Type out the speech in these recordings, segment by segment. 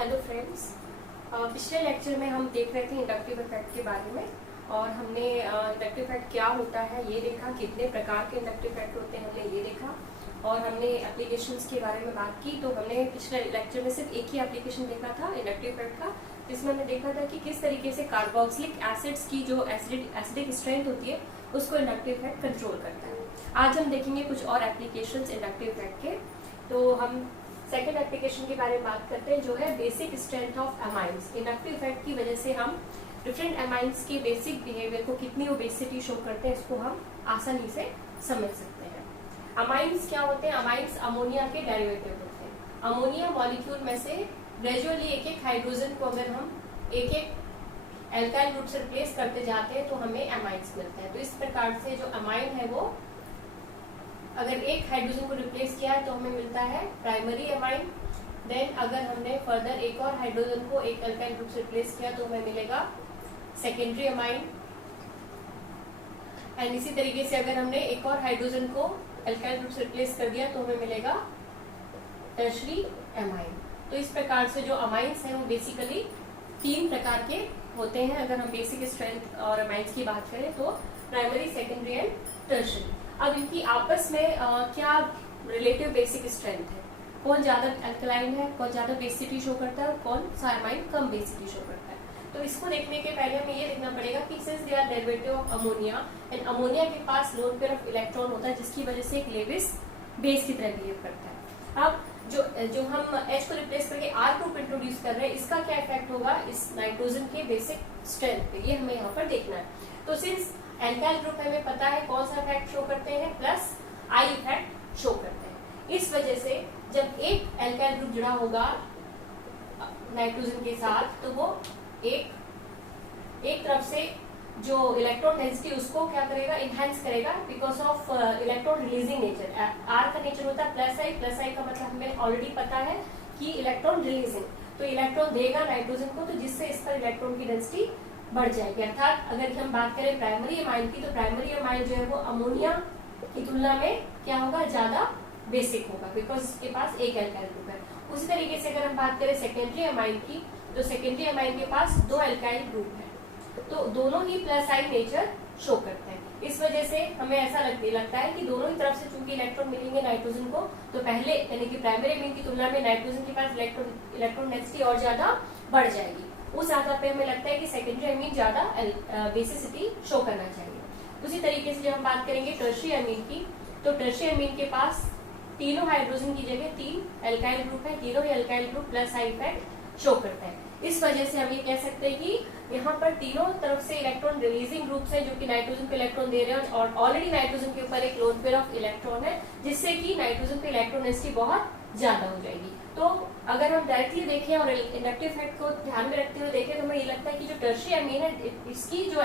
Hello friends, पिछले lecture में हम देख रहे थे इंडक्टिव इफेक्ट के बारे में और हमने इंडक्टिव इफेक्ट क्या होता है ये देखा, कितने प्रकार के इंडक्टिव इफेक्ट होते हैं हमने ये देखा और हमने एप्लीकेशंस के बारे में बात की। तो हमने पिछले लेक्चर में सिर्फ एक ही एप्लीकेशन देखा था इंडक्टिव इफेक्ट का, जिसमें हमने देखा था कि किस तरीके से कार्बोक्सिलिक एसिड्स की जो एसिडिक स्ट्रेंथ होती है उसको इंडक्टिव इफेक्ट कंट्रोल करता है। आज हम देखेंगे कुछ और एप्लीकेशंस इंडक्टिव इफेक्ट के। तो हम सेकेंड एप्लीकेशन के बारे में बात करते हैं जो है basic strength of amines. Inductive effect की वजह से हम डिफरेंट अमाइंस के बेसिक बिहेवियर को, कितनी ओबेसिटी शो करते हैं, इसको हम आसानी से समझ सकते हैं। अमाइंस क्या होते हैं? अमाइंस अमोनिया के डेरिवेटिव होते हैं। अमोनिया मॉलिक्यूल में से ग्रेजुअली एक एक हाइड्रोजन को अगर हम एक एक एल्काइल ग्रुप से रिप्लेस करते जाते हैं तो हमें अमाइंस मिलते हैं। तो इस प्रकार से जो अमाइन है वो अगर एक हाइड्रोजन को रिप्लेस किया है तो हमें मिलता है प्राइमरी अमाइन। देन अगर हमने फर्दर एक और हाइड्रोजन को एक अल्काइल ग्रुप से रिप्लेस किया तो हमें मिलेगा सेकेंडरी अमाइन। एंड इसी तरीके से अगर हमने एक और हाइड्रोजन को अल्काइल ग्रुप से रिप्लेस कर दिया तो हमें मिलेगा टर्शरी अमाइन। तो इस प्रकार से जो अमाइंस हैं वो बेसिकली तीन प्रकार के होते हैं। अगर हम बेसिक स्ट्रेंथ और अमाइंस की बात करें तो प्राइमरी, सेकेंडरी एंड टर्शरी। अब इनकी आपस में क्या रिलेटिव बेसिक स्ट्रेंथ है, कौन ज्यादा अल्कलाइन है, कौन ज्यादा बेसिसिटी शो करता है और कौन सा अमाइन कम बेसिसिटी शो करता है। तो इसको देखने के पहले हमें ये देखना पड़ेगा कि since they are derivative of ammonia and ammonia के पास लोन पेयर ऑफ इलेक्ट्रॉन होता है जिसकी वजह से एक लेविस बेस की तरह बिहेव करता है। अब जो हम H को रिप्लेस करके R ग्रुप इंट्रोड्यूस कर रहे हैं, इसका क्या इफेक्ट होगा इस नाइट्रोजन के बेसिक स्ट्रेंथ पे, ये हमें यहाँ पर देखना है। तो सिंस एल्काइल ग्रुप हमें पता है कौन सा इफेक्ट शो करते हैं, प्लस आई इफेक्ट शो करते हैं। इस वजह से जब एक एल्काइल ग्रुप जुड़ा होगा नाइट्रोजन के साथ तो वो एक तरफ से जो इलेक्ट्रॉन डेंसिटी उसको क्या करेगा, इनहेंस करेगा because of electron releasing nature. R का नेचर होता है प्लस आई का मतलब हमें ऑलरेडी पता है कि इलेक्ट्रॉन रिलीजिंग, तो इलेक्ट्रॉन देगा नाइट्रोजन को, तो जिससे इस पर इलेक्ट्रॉन की डेंसिटी बढ़ जाएगी। अर्थात अगर हम बात करें प्राइमरी अमाइन की तो प्राइमरी अमाइन जो है वो अमोनिया की तुलना में क्या होगा, ज्यादा बेसिक होगा बिकॉज इसके पास एक एल्काइल ग्रुप है। उसी तरीके से अगर हम बात करें सेकेंडरी अमाइन की तो सेकेंडरी अमाइन के पास दो एल्काइल ग्रुप है, तो दोनों ही प्लस आई नेचर शो करते हैं। इस वजह से हमें ऐसा लगता है कि दोनों ही तरफ से चूंकि इलेक्ट्रॉन मिलेंगे नाइट्रोजन को, तो पहले यानी कि प्राइमरी अमीन की तुलना में नाइट्रोजन के पास इलेक्ट्रॉन डेंसिटी और ज्यादा बढ़ जाएगी। उस आधार पे हमें लगता है कि सेकेंडरी अमीन ज्यादा बेसिसिटी शो करना चाहिए। उसी तरीके से जब हम बात करेंगे टर्शरी अमीन की, तो टर्शरी अमीन के पास तीनों हाइड्रोजन की जगह तीन एल्काइल ग्रुप है, तीनों ही alkyl group plus I effect show करता है। इस वजह से हम ये कह सकते हैं कि यहाँ पर तीनों तरफ से इलेक्ट्रॉन रिलीजिंग ग्रुप्स हैं जो कि नाइट्रोजन को इलेक्ट्रॉन दे रहे हैं और ऑलरेडी नाइट्रोजन के ऊपर एक लोन पेयर ऑफ इलेक्ट्रॉन है जिससे कि नाइट्रोजन पे इलेक्ट्रॉन डेंसिटी बहुत ज्यादा हो जाएगी। तो अगर हम डायरेक्टली देखें और इंडक्टिव इफेक्ट को ध्यान में रखते हुए देखें तो हमें ये लगता है कि जो टर्शरी अमीन है इसकी जो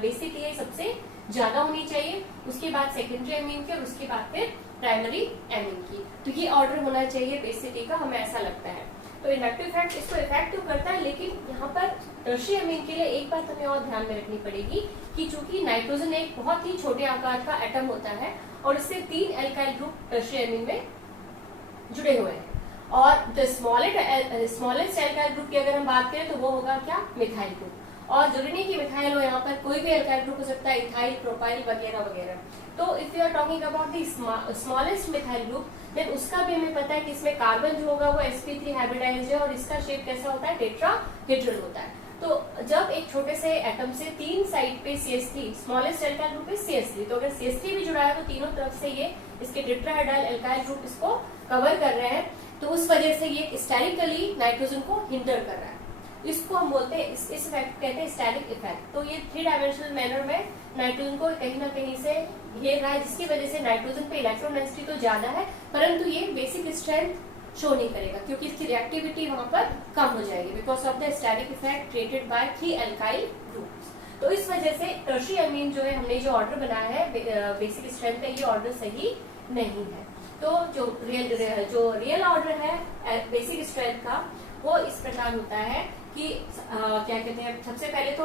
बेसिसिटी है सबसे ज्यादा होनी चाहिए, उसके बाद सेकेंडरी अमीन की और उसके बाद फिर प्राइमरी अमीन की। तो ये ऑर्डर होना चाहिए बेसिसिटी का, हमें ऐसा लगता है। तो इंडक्टिव इफेक्ट इसको इफेक्टिव करता है, लेकिन यहाँ पर टर्शरी अमीन के लिए एक बात हमें और ध्यान में रखनी पड़ेगी कि चूंकि नाइट्रोजन एक बहुत ही छोटे आकार का एटम होता है और इससे तीन एल्काइल ग्रुप टर्शरी अमीन में जुड़े हुए हैं और द स्मॉलेस्ट एल्काइल ग्रुप की अगर हम बात करें तो वो होगा क्या, मिथाइल ग्रुप। और जरूरी नहीं कि मिथाइल हो, यहाँ पर कोई भी एल्काइल ग्रुप हो सकता है, इथाइल, प्रोपाइल वगैरह वगैरह। तो if you are talking about the smallest methyl group then उसका भी हमें पता है कि इसमें कार्बन जो होगा वो sp3 हाइब्रिडाइज्ड है और इसका शेप कैसा होता है, टेट्राहेड्रल होता है। तो जब एक छोटे से एटम से तीन साइड पे CH3, स्मॉलेस्ट एल्काइल ग्रुप पे CH3, तो अगर CH3 भी जुड़ा है तो तीनों तरफ से ये इसके टेट्राहेड्रल एल्काइल ग्रुप इसको कवर कर रहे हैं, तो उस वजह से ये स्टेरिकली नाइट्रोजन को हिंडर कर रहा है। इसको हम बोलते हैं, इस इफेक्ट कहते हैं स्टैटिक इफेक्ट। तो ये थ्री डायमेंशनल मैनर में नाइट्रोजन को कहीं ना कहीं से घेर रहा है जिसकी वजह से नाइट्रोजन पे इलेक्ट्रॉन डेंसिटी तो ज्यादा है परंतु ये बेसिक स्ट्रेंथ शो नहीं करेगा क्योंकि इसकी रिएक्टिविटी वहां पर कम हो जाएगी because of the static effect created by three alkyl groups. तो इस वजह से टर्शरी अमीन जो है हमने जो ऑर्डर बनाया है बेसिक स्ट्रेंथ का, ये ऑर्डर सही नहीं है। तो जो रियल ऑर्डर है बेसिक स्ट्रेंथ का वो इस प्रकार होता है कि क्या कहते हैं, सबसे पहले तो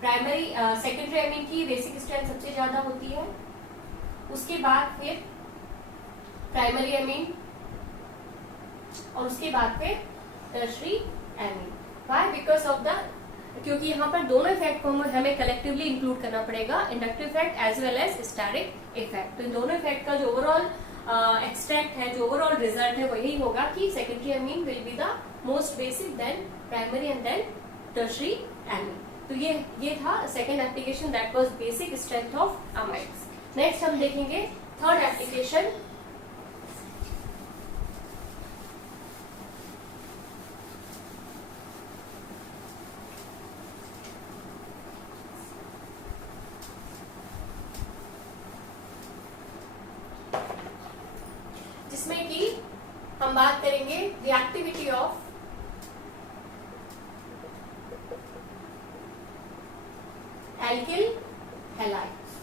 प्राइमरी सेकेंडरी अमीन की बेसिक स्ट्रेंथ सबसे ज्यादा होती है, उसके बाद फिर प्राइमरी अमीन, और उसके बाद पे tertiary amine. Why? Because of the, क्योंकि यहाँ पर दोनों इफेक्ट को हमें कलेक्टिवली इंक्लूड करना पड़ेगा, inductive effect as well as static effect. तो इन दोनों इफेक्ट का जो ओवरऑल एक्सट्रैक्ट है, जो ओवरऑल रिजल्ट है, वही होगा कि secondary amine will be the most basic, then primary and then tertiary amine. तो ये था second application, that was basic strength of amides. Next हम देखेंगे थर्ड एप्लीकेशन, जिसमें कि हम बात करेंगे reactivity of alkyl halides.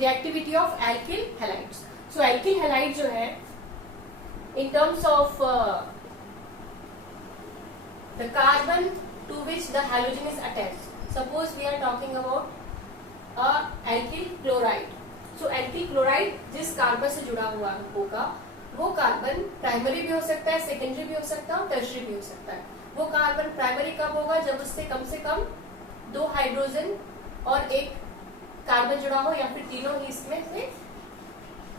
Reactivity of alkyl halides. So alkyl halide जो है, in terms of the carbon to which the halogen is attached, suppose we are talking about a alkyl chloride. So alkyl chloride जिस carbon से जुड़ा हुआ होगा, वो carbon primary भी हो सकता है, सेकेंडरी भी हो सकता है और टर्शरी भी हो सकता है। वो कार्बन प्राइमरी कब होगा? जब उससे कम से कम 2 हाइड्रोजन और 1 कार्बन जुड़ा हो, या फिर तीनों ही इसमें से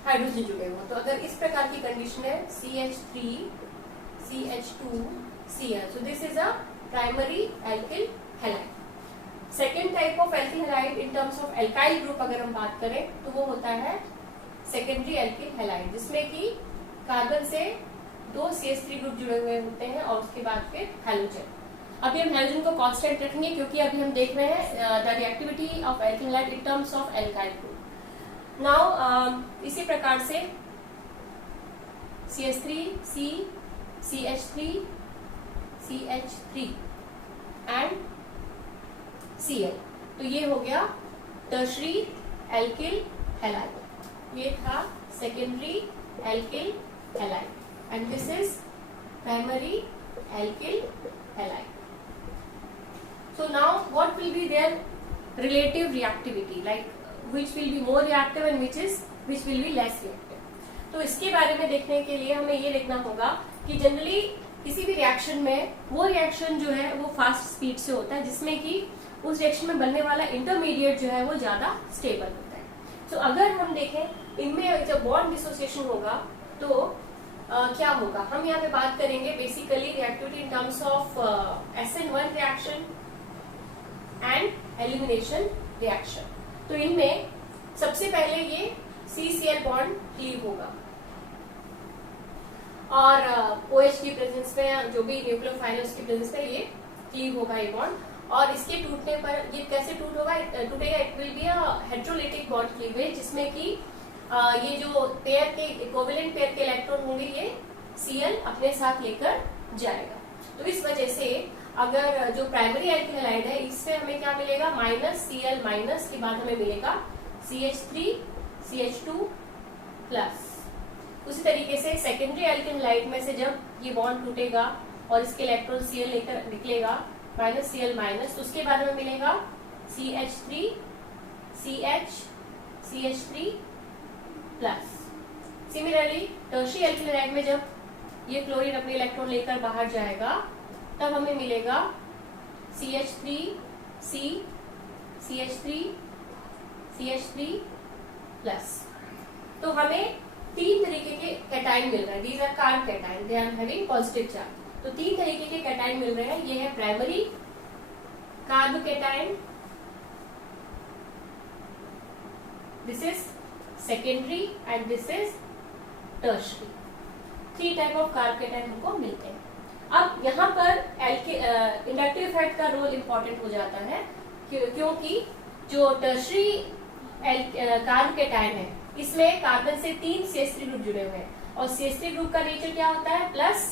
हाइड्रोजन जुड़े हो। तो अगर इस प्रकार की कंडीशन है CH3 CH2 Cl, so this is a primary alkyl halide. Second type of alkyl halide in terms of alkyl group अगर हम बात करें तो वो होता है सेकेंडरी एल्किल हैलाइड, जिसमें कि कार्बन से 2 CH3 ग्रुप जुड़े हुए होते हैं और उसके बाद फिर हैलोजन। अभी हम हैलोजन को कांस्टेंट रखेंगे क्योंकि अभी हम देख रहे हैं the reactivity of alkyl halide in terms of alkyl group. Now इसी प्रकार से CH3 C CH3 CH3 and Cl, तो ये हो गया टर्शरी एल्किल हैलाइड। ये था secondary alkyl halide and this is primary alkyl halide. So now what will be there relative reactivity, like which will be more reactive and which will be less reactive. तो इसके बारे में देखने के लिए हमें ये देखना होगा कि जनरली किसी भी रिएक्शन में वो रिएक्शन जो है वो फास्ट स्पीड से होता है, जिसमें कि उस रिएक्शन में बनने वाला इंटरमीडिएट जो है वो ज्यादा स्टेबल होता है। तो अगर हम देखें इनमें जब बॉन्ड डिसोसिएशन होगा तो क्या होगा, हम यहाँ पे बात करेंगे basically reactivity in terms of SN1 reaction and elimination reaction. तो इनमें सबसे पहले ये CCl बॉन्ड क्लीव होगा और OH की प्रेजेंस में, जो भी न्यूक्लियोफाइल है उसकी प्रेजेंस में ये क्लीव होगा ये बॉन्ड। और इसके टूटने पर ये कैसे टूटेगा? It will be a heterolytic bond cleavage, जिसमें कि ये जो पेयर के इक्विवेलेंट पेयर के इलेक्ट्रॉन होंगे ये Cl अपने साथ लेकर जाएगा। तो इस वजह से अगर जो प्राइमरी एल्किल हैलाइड है इससे हमें क्या मिलेगा? -Cl माइनस के बाद हमें मिलेगा CH3 CH2 प्लस। उसी तरीके से सेकेंडरी एल्किल हैलाइड में से जब ये बॉन्ड टूटेगा और इसके इलेक्ट्रॉन Cl लेकर निकलेगा -Cl माइनस, तो उसके बाद हमें मिलेगा CH3 CH CH3 plus. Similarly tertiary alkyl halide में जब ये क्लोरीन अपने इलेक्ट्रॉन लेकर बाहर जाएगा तब हमें मिलेगा CH3 C CH3 CH3 plus. तो हमें 3 तरीके के कैटाइन मिल रहे हैं, these are carbocation, they are having positive charge. तो 3 तरीके के कैटाइन मिल रहे हैं, ये है primary carb cation, this is secondary and this is tertiary. 3 type of carb cation हमको मिलते हैं। अब यहाँ पर इंडक्टिव इफेक्ट का रोल इंपॉर्टेंट हो जाता है क्योंकि जो टर्शरी कार्ब कैटाइन है इसमें कार्बन से 3 CH3 ग्रुप जुड़े हुए हैं और CH3 ग्रुप का नेचर क्या होता है? प्लस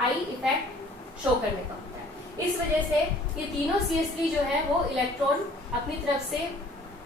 आई इफेक्ट शो करने का होता है। इस वजह से ये तीनों CH3 जो है वो इलेक्ट्रॉन अपनी तरफ से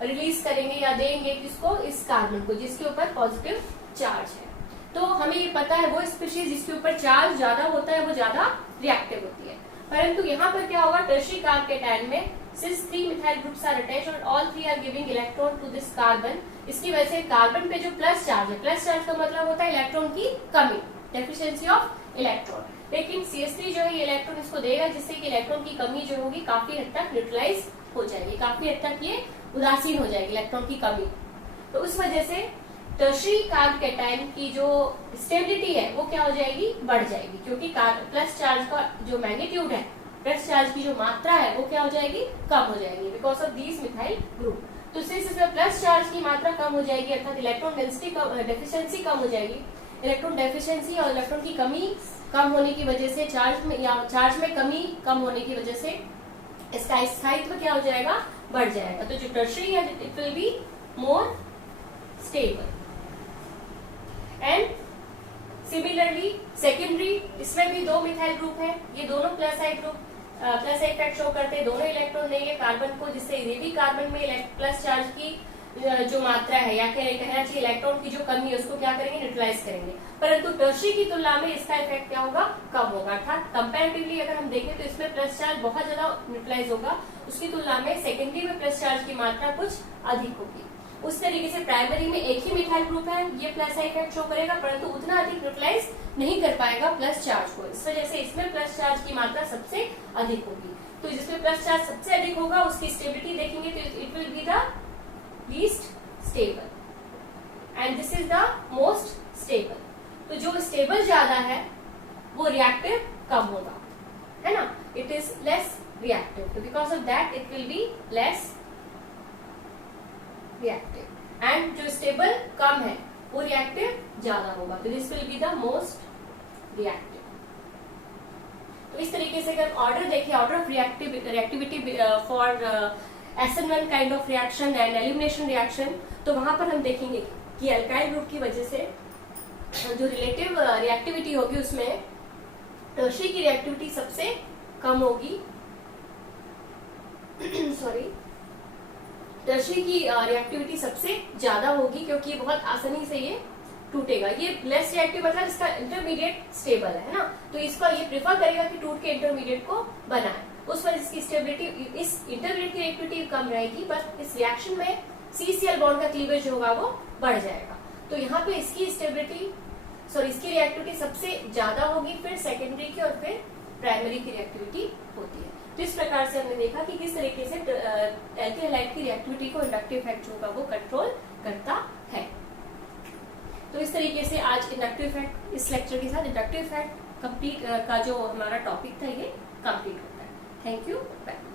रिलीज करेंगे या देंगे किसको? इस कार्बन को, जिसके ऊपर पॉजिटिव चार्ज है। तो हमें ये पता है वो स्पीशीज जिसके ऊपर चार्ज ज्यादा होता है वो ज्यादा रिएक्टिव होती है। परंतु यहाँ पर क्या होगा, टर्शियरी कार्ब कैटायन में since 3 methyl groups are attached and all 3 are giving electron to this carbon, इसकी वजह से कार्बन पे जो प्लस चार्ज है, प्लस चार्ज का मतलब होता है इलेक्ट्रॉन की कमी, डेफिशिएंसी ऑफ इलेक्ट्रॉन। लेकिन CH3 जो है ये इलेक्ट्रॉन इसको देगा, जिससे कि इलेक्ट्रॉन की कमी जो होगी काफी हद तक न्यूट्रलाइज हो जाएगी, काफी हद तक ये उदासीन हो जाएगी इलेक्ट्रॉन की कमी। तो उस वजह से टर्शियरी कार्ब कैटायन की जो स्टेबिलिटी है वो क्या हो जाएगी, बढ़ जाएगी, क्योंकि प्लस चार्ज का जो मैग्नीट्यूड है, प्लस चार्ज की जो मात्रा है वो क्या हो जाएगी, कम हो जाएगी because of these methyl group. तो सिंस इसमें प्लस चार्ज की मात्रा कम हो जाएगी अर्थात इलेक्ट्रॉन डेंसिटी डेफिशिएंसी कम हो जाएगी, इलेक्ट्रॉन डेफिशिएंसी और इलेक्ट्रॉन की कमी कम होने की वजह से चार्ज में कमी कम होने की वजह से इसका स्थायित्व क्या हो जाएगा, बढ़ जाएगा। तो जो टर्शियरी है it will be more stable and similarly secondary, इसमें भी 2 मिथाइल ग्रुप है, ये दोनों plus I group plus I effect show करते हैं, दोनों इलेक्ट्रॉन देंगे कार्बन को, जिससे ये भी कार्बन में प्लस चार्ज की जो मात्रा है या कहना चाहिए इलेक्ट्रॉन की जो कमी है उसको क्या करेंगे, न्यूट्रलाइज करेंगे। परंतु टर्शियरी की तुलना में इसका इफेक्ट क्या होगा, कम होगा, अर्थात कंपैरेटिवली अगर हम देखें तो इसमें प्लस चार्ज बहुत ज्यादा न्यूट्रलाइज होगा, उसकी तुलना में सेकेंडरी में प्लस चार्ज की मात्रा कुछ अधिक होगी। उस तरीके से प्राइमरी में एक ही मिथाइल ग्रुप है, ये प्लस आई इफेक्ट शो करेगा परंतु उतना अधिक न्यूट्रलाइज नहीं कर पाएगा प्लस चार्ज को, इस वजह से इसमें प्लस चार्ज की मात्रा सबसे अधिक होगी। तो जिसमें प्लस चार्ज सबसे अधिक होगा उसकी स्टेबिलिटी देखेंगे तो it will be the least stable and this is the most stable. तो जो स्टेबल ज्यादा है वो रिएक्टिव कम होगा, है ना, इट इज लेस रिएक्टिव, तो because of that it will be less reactive and जो स्टेबल कम है वो रिएक्टिव ज्यादा होगा, तो this will be the most reactive. तो इस तरीके से अगर ऑर्डर देखें, order of reactivity for SN1 kind of reaction and elimination reaction, तो वहां पर हम देखेंगे कि अल्काइल ग्रुप की वजह से जो रिलेटिव रिएक्टिविटी होगी उसमें टर्शियरी की रिएक्टिविटी सबसे कम होगी सॉरी टर्शियरी की रिएक्टिविटी सबसे ज्यादा होगी, क्योंकि बहुत आसानी से ये टूटेगा। ये लेस रिएक्टिव मतलब इसका इंटरमीडिएट स्टेबल है ना, तो इसको ये प्रेफर करेगा कि टूट के इंटरमीडिएट को बनाए, उस पर इसकी स्टेबिलिटी, इस इंटरमीडिएट की रिएक्टिविटी कम रहेगी, बट इस रिएक्शन में CCl बॉन्ड का क्लीवेज होगा वो बढ़ जाएगा। तो यहाँ पे इसकी स्टेबिलिटी इसकी रिएक्टिविटी सबसे ज्यादा होगी, फिर सेकेंडरी की और फिर प्राइमरी की रिएक्टिविटी होती है। तो इस प्रकार से हमने देखा कि किस तरीके से एल्किल हैलाइड की रिएक्टिविटी को इंडक्टिव इफेक्ट जो होगा वो कंट्रोल करता है। तो इस तरीके से आज इंडक्टिव इफेक्ट, इस लेक्चर के साथ इंडक्टिव इफेक्ट कंप्लीट का जो हमारा टॉपिक था ये कंप्लीट होता है। Thank you, bye.